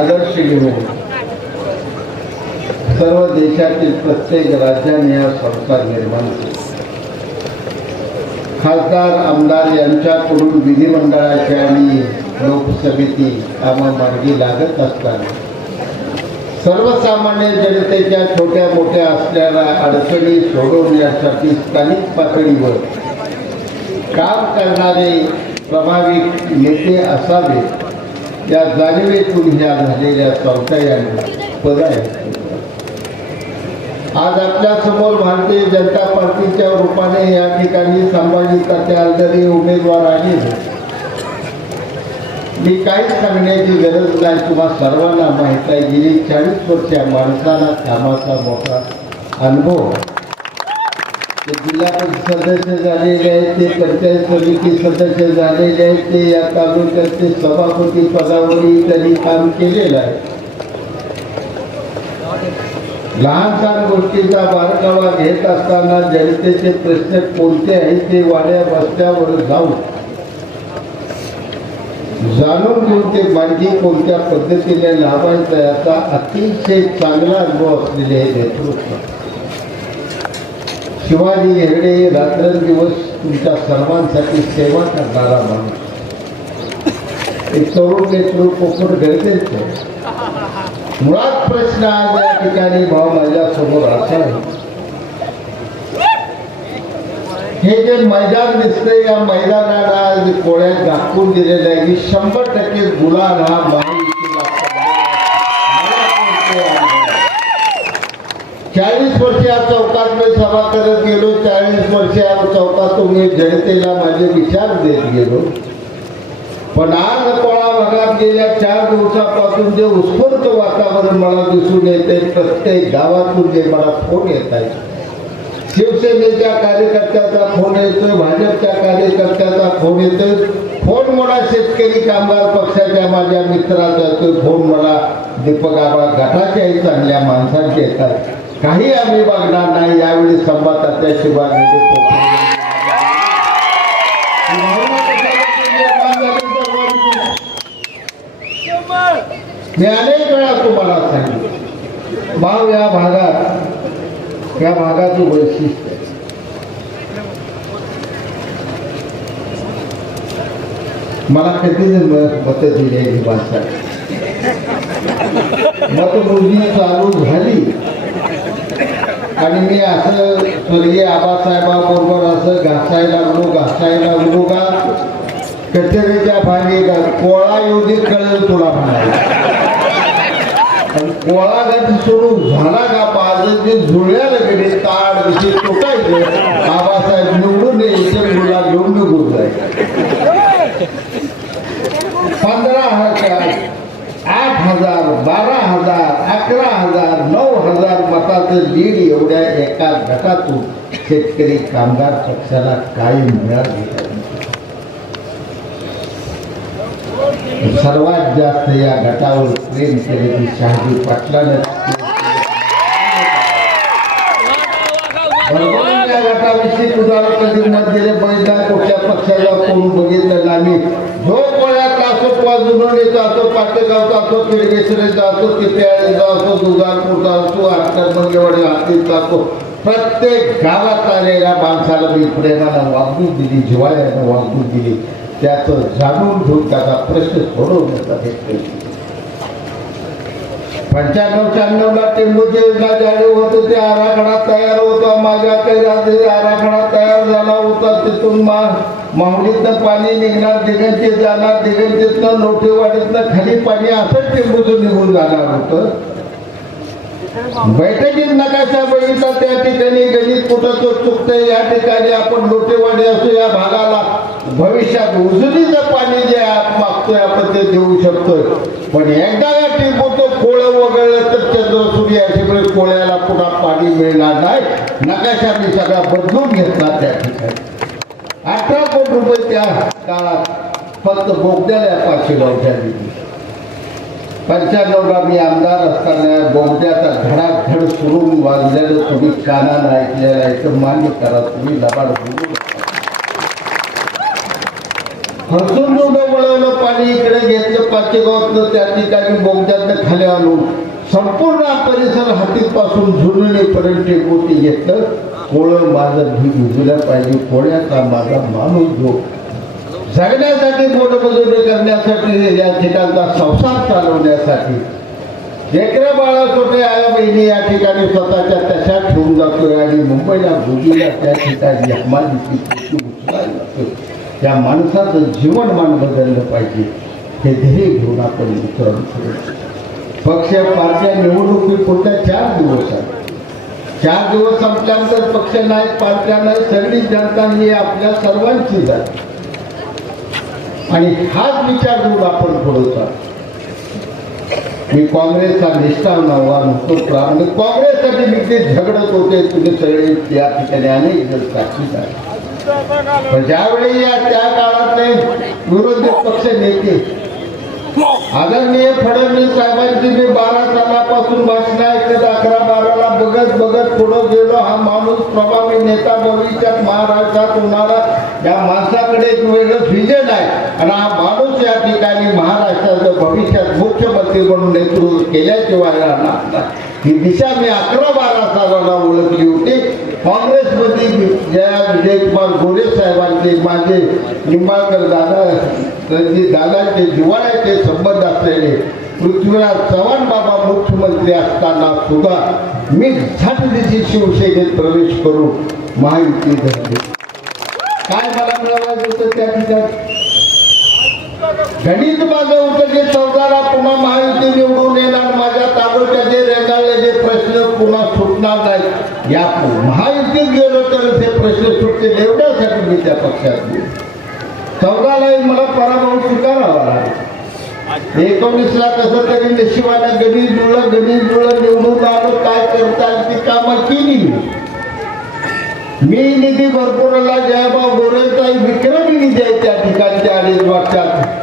आदर्श घेऊन सर्व देशातील प्रत्येक राज्याने हा संस्था निर्माण केला. खासदार आमदार यांच्याकडून विधिमंडळाच्या आणि लोकसभेची कामं मार्गी लागत असताना सर्वसामान्य जनतेच्या छोट्या मोठ्या असलेल्या अडचणी सोडवण्यासाठी स्थानिक पातळीवर काम करणारे प्रभावी नेते असावेत या जाणीवेतून ह्या झालेल्या चौथ्यांना पदाय. आज आपल्या समोर भारतीय जनता पार्टीच्या रूपाने या ठिकाणी संभाजी तात्या आलदरे उमेदवार आले. मी काहीच सांगण्याची गरज नाही, तुम्हाला सर्वांना माहीत आहे. गेली 40 वर्ष या माणसाला कामाचा मोठा अनुभव. ते जिल्हा परिषद सदस्य झालेले आहेत, ते पंचायत समिती सदस्य झालेले आहेत, ते या तालुक्याचे सभापती पदावरही त्यांनी काम केलेलं आहे. लहान सहान गोष्टीचा बारकावा घेत असताना जनतेचे प्रश्न कोणते आहेत ते वाड्या वस्त्यावर जाऊन जाणून घेऊन ते मार्गी कोणत्या पद्धतीने लावायचं याचा अतिशय चांगला अनुभव असलेले हे नेतृत्व. शिवाजी हेगडे रात्रंदिवस तुमच्या सर्वांसाठी सेवा करणारा माणूस. एक तरुण नेतृत्व खूप गरजेचं आहे. मुळात प्रश्न आज या ठिकाणी भाव माझ्या समोर असा आहे, हे जे मैदान दिसतंय या मैदानाला कोळ्यात दाखवून दिलेलं आहे की 100% गुलाल हा महायुतीला. 40 वर्ष या चौकात मी सभा करत गेलो, 40 वर्ष या चौकातून मी जनतेला माझे विचार देत गेलो. पण आज कोळा भागात गेल्या 4 दिवसापासून जे उत्स्फूर्त वातावरण मला दिसून येते, प्रत्येक गावातून जे मला फोन येत आहे, शिवसेनेच्या कार्यकर्त्याचा फोन येतोय, भाजपच्या कार्यकर्त्याचा फोन येतोय, फोन मला शेतकरी कामगार पक्षाच्या माझ्या मित्राचा येतोय, फोन मला दीपक आबा गटाच्याही चांगल्या माणसांचे येतात. काही आम्ही बघणार नाही यावेळी संवादाच्या शिवाय मी अनेक वेळा तुम्हाला सांगितलं. भाव या भागाचं वैशिष्ट्य मला कधीच मत दिली आहे. ही भाषा मतमोजणी चालू झाली आणि मी असं स्वर्गीय आबासाहेबाबरोबर असं घासायला लागलो का कचेरीच्या भागी कोळा योगी कळेल तुला म्हणायला. कोळा गट सुरू झाला का माझं जे जुळल्याला गेले ताड विषय तुटायचे. आबासाहेब निवडून यायचे, मुला घेऊन निघून जायचे. 15,000 8,000 12,000 11,000 9,000 मताचं लीड एवढ्या एका गटातून शेतकरी कामगार पक्षाला कायम मिळाले. सर्वात जास्त या गटावर प्रेम केले की शहाजी पाटलाने. या गटाविषयी तुम्हाला कधी मत दिले बघितला कुठल्या पक्षाला कोण बघितलं नाही. जो कोळ्यात असो किंवा जुनोडीचा असो, पाटेगावचा असो, किडगेसरेचा असो, किप्याळीचा असो, दुगारपूरचा असो, आटरमंगेवाडी हातीचा असो, प्रत्येक गावात आलेल्या माणसाला मी प्रेमानं वागणूक दिली, जिव्हाळ्यानं वागणूक दिली. त्याचं जाणून घेऊन त्याचा प्रश्न सोडवण्याचा प्रयत्न. 95-96ला टेंबूची योजना जाहीर होत होती, आराखडा तयार होता. माझ्याकडे आराखडा तयार झाला होता. तिथून माहुलीतनं पाणी निघणार, दिगंजीत जाणार, दिगंजीतनं लोटेवाडीतनं खाली पाणी असं टेंबूचं निघून जाणार होतं. बैठकीत नकाशा बघितला, त्या ठिकाणी गणित कुठं चुकतंय. या ठिकाणी आपण लोटेवाडी असो या भागाला भविष्यात उजनीचं पाणी जे मागतोय आपण ते देऊ शकतोय. पण एकदा या टेंबूचं कोळं वगळलं तर चंद्रसूर्य अशीकडे कोळ्याला पुन्हा पाणी मिळणार नाही. नकाशा मी सगळा बदलून घेतला. त्या ठिकाणी 18 कोटी रुपये त्या काळात फक्त बोगद्याला पाचशे लावच्या दिली. 95ला मी आमदार असताना बोगद्याचा धडाधड सुरून वाजलेलं तुम्ही कानानं ऐकलेलं आहे तर मान्य करा. तुम्ही लबाड बोलू हसून दोघं वळवलं पाणी इकडे घेतलं पाचेगावातलं त्या ठिकाणी बोगद्यातनं खाली आणून संपूर्ण परिसर हातीपासून झुलणेपर्यंत टेकोटी घेतलं. कोळं माझं भिजलं पाहिजे, कोळ्याचा माझा माणूस जो जगण्यासाठी मोठमजुरी करण्यासाठी या ठिकाणचा संसार चालवण्यासाठी लेकरं बाळा छोटे आया बहिणी या ठिकाणी स्वतःच्या तशा ठेवून जातोय आणि मुंबईला भोगीला त्या ठिकाणी हमालीची उचलायला लागतो. या माणसाचं जीवनमान बदललं पाहिजे हे ध्येय घेऊन आपण विचारून करू. पक्ष पार्ट्या निवडणुकी पुढच्या 4 दिवस आहेत. 4 दिवस संपल्यानंतर पक्ष नाही, पार्ट्या नाही, सगळी जनता ही आपल्या सर्वांचीच आहे आणि हाच विचार घेऊन आपण पुढे चालतो. मी काँग्रेसचा निष्ठावून आव्हान होतो, प्रामाणिक काँग्रेससाठी मी ते झगडत होते. तुम्ही सगळे या ठिकाणी अनेक जण साक्षीदार आहे. पण ज्यावेळी त्या काळातले विरोधी पक्ष नेते आदरणीय फडणवीस साहेबांची मी 12 सालापासून भाषण ऐकत 11-12ला बघत पुढे गेलो. हा माणूस प्रभावी नेता भविष्यात महाराष्ट्रात होणारा, या माणसाकडे एक वेगळं व्हिजन आहे आणि हा माणूस या ठिकाणी महाराष्ट्राचं भविष्यात मुख्यमंत्री म्हणून नेतृत्व केल्याशिवाय राहणार. ही दिशा मी 11-12 सालाला ओळखली होती. काँग्रेसमध्ये विजयकुमार गोरे साहेबांचे, माझे निंबाळकर दादा, रणजित दादांचे जिव्हाळ्याचे संबंध असलेले पृथ्वीराज चव्हाण बाबा मुख्यमंत्री असताना सुद्धा मी झटदिशी शिवसेनेत प्रवेश करून महायुती झाली. काय मला मिळवायचं होतं त्या ठिकाणी? गणित माझं होतं की 14ला पुन्हा महायुती निवडून येणार, माझ्या तालुक्याचे रेंगाळलेले प्रश्न पुन्हा सुटणार नाहीत. या महायुतीत गेलो तर ते प्रश्न सुटतील एवढ्यासाठी मी त्या पक्षात गेलो. 14ला मला पराभव स्वीकारावा लागला. 19ला कसं तरी नशिबाने गणित जुळलं निवडून आलो. काय करता ती कामं केली. मी निधी भरपूरला जयभाऊ गोरेचा विक्रमी निधी आहे त्या ठिकाणच्या 2.5 वर्षात.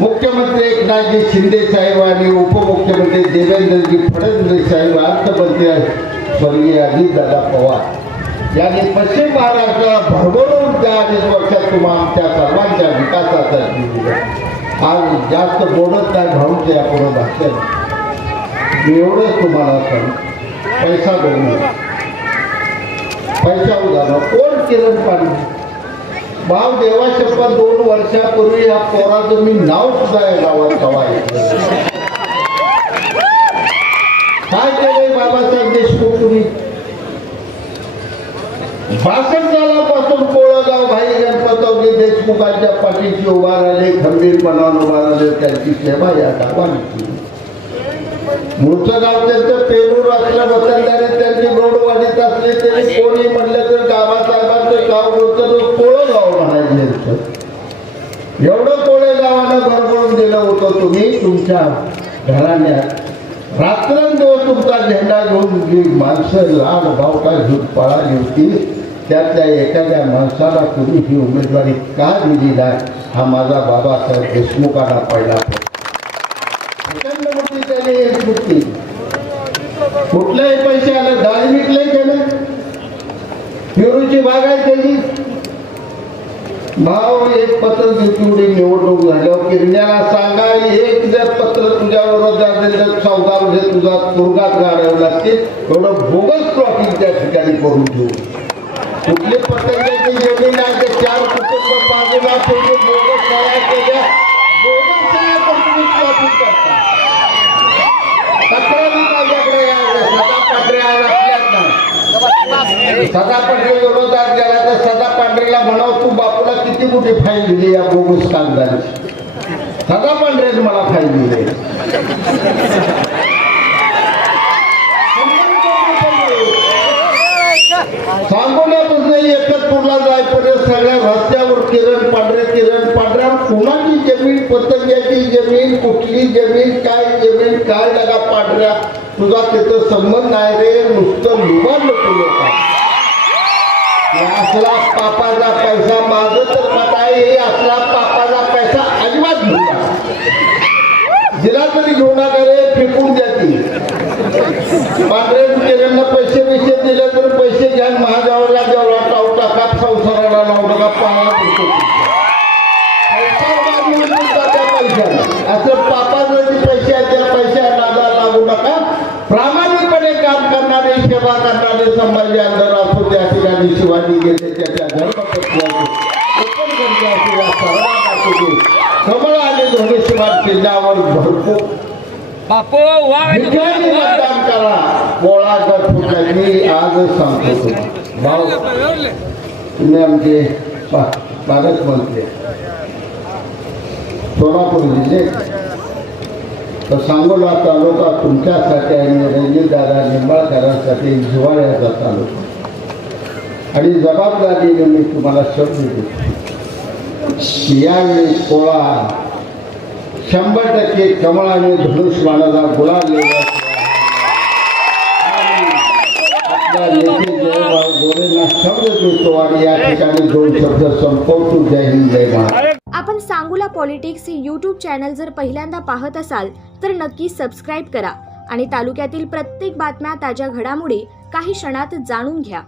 मुख्यमंत्री एकनाथजी शिंदे साहेब आणि उपमुख्यमंत्री देवेंद्रजी फडणवीस साहेब, अर्थमंत्री स्वर्गीय अजितदादा पवार यांनी पश्चिम महाराष्ट्राला भरभरून त्या 2.5 वर्षात तुम्हाला आमच्या सर्वांच्या विकासाचा आज जास्त बोलत नाही. भाऊच्या पुढं भाषण मी एवढंच तुम्हाला सांग, पैसा बोलू, पैसा उदाहरण कोण किरण पाणी भाव देवा शपथ 2 वर्षापूर्वी या पोराचं मी नाव सुद्धा या गावात कवाय काय केलंय बाबासाहेब देशमुख तुम्ही? 62 सालापासून कोळगाव भाई गणपतरावजी देशमुखांच्या पाठीशी उभा राहिले, खंबीरपणाने उभा राहिले. त्यांची सेवा या गावाने केली. मूळचं गाव त्यांचं पेरूर असलं, वतनदारी त्यांची गौडवाडीत असली तरी कोणी म्हणलं तर गावासाहेबांचं गाव बोलतं कोळगाव म्हणायचं. एवढं कोळे गावानं भरभरून दिलं होतं तुम्ही तुमच्या घराण्यात. रात्रंदिवस तुमचा झेंडा घेऊन जी माणसं लाल भावटा घेऊन पळाली होती, त्यातल्या एखाद्या माणसाला तुम्ही ही उमेदवारी का दिली नाही हा माझा बाबासाहेब देशमुखांना पडला. कुठल्याही पैसे आले गाडी विकले केलं, पेरूची बाग आहे त्याची. भाऊ एक पत्र तेवढी निवडणूक झाल्यावर किरण्याला सांगा, एक जर पत्र तुझ्या विरोधात दिलं 14 वर्षे तुझा तुरुंगात गाडावं लागते. एवढं बोगस ट्रॉफिक त्या ठिकाणी करून ठेवू. कुठले पत्रकाची जमीन आहे ते 4 कुटुंब बाजूला ठेवून बोगस सह्या केल्या, बोगस सह्या पण तुम्ही ट्रॉफिक करता. तक्रारी माझ्याकडे सदा पांढरे असल्यात नाही. सदा पांढरे विरोधात गेला तर सदा पांढरेला म्हणावं तू बापूला किती मोठी फाईल दिली या बोगस कागदाची. सदा पांढरेच मला फाईल दिली. सांगोल्यापासून एकतपूरला जायपर्यंत सगळ्या रस्त्यावर किरण पांढऱ्या कुणाची जमीन, पतंग्याची जमीन, कुठली जमीन, काय लगा पांढऱ्या तुझा तिथं संबंध नाही रे. नुसतं लुबाडलं तू लोक. असला पापाचा पैसा माझं तर मत आहे, असला पापाचा पैसा अजिबात घेऊन दिला तरी घेऊ नका रे, फेकून द्यातील. पांढरे किरणला पैसे दिले तर पैसे घ्या, महाजावरला जेवढा टाऊ टाका, संसाराला लावू नका, पाया पैसा त्याच्या धर्मपत्नी उपनगरच्या असो या सर्वांना असू दे, कमळ आणि धनुष्यबाण चिन्हावर भरपूर विजयाने मतदान करा. पोळा गट फुटाय मी आजच सांगतो भाऊ, तुम्ही आमचे पालकमंत्री सोलापूर जिल्हे तर सांगोला तालुका तुमच्यासाठी आणि रणजितदादा निंबाळकरांसाठी जिव्हाळ्याचा तालुका आणि जबाबदारीने मी तुम्हाला शब्द देतो की यावेळी पोळा 100% कमळाने धनुष्यबाणाचा गुलाल लिहिला. आपल्या नेते जयभाऊ गोरेंना शब्द देतो आणि या ठिकाणी 2 शब्द संपवतो. जय हिंद, जय महाराष्ट्र. आपण सांगोला पॉलिटिक्स हे यूट्यूब चॅनल जर पहिल्यांदा पाहत असाल तर नक्की सबस्क्राईब करा आणि तालुक्यातील प्रत्येक बातम्या, ताज्या घडामोडी काही क्षणात जाणून घ्या.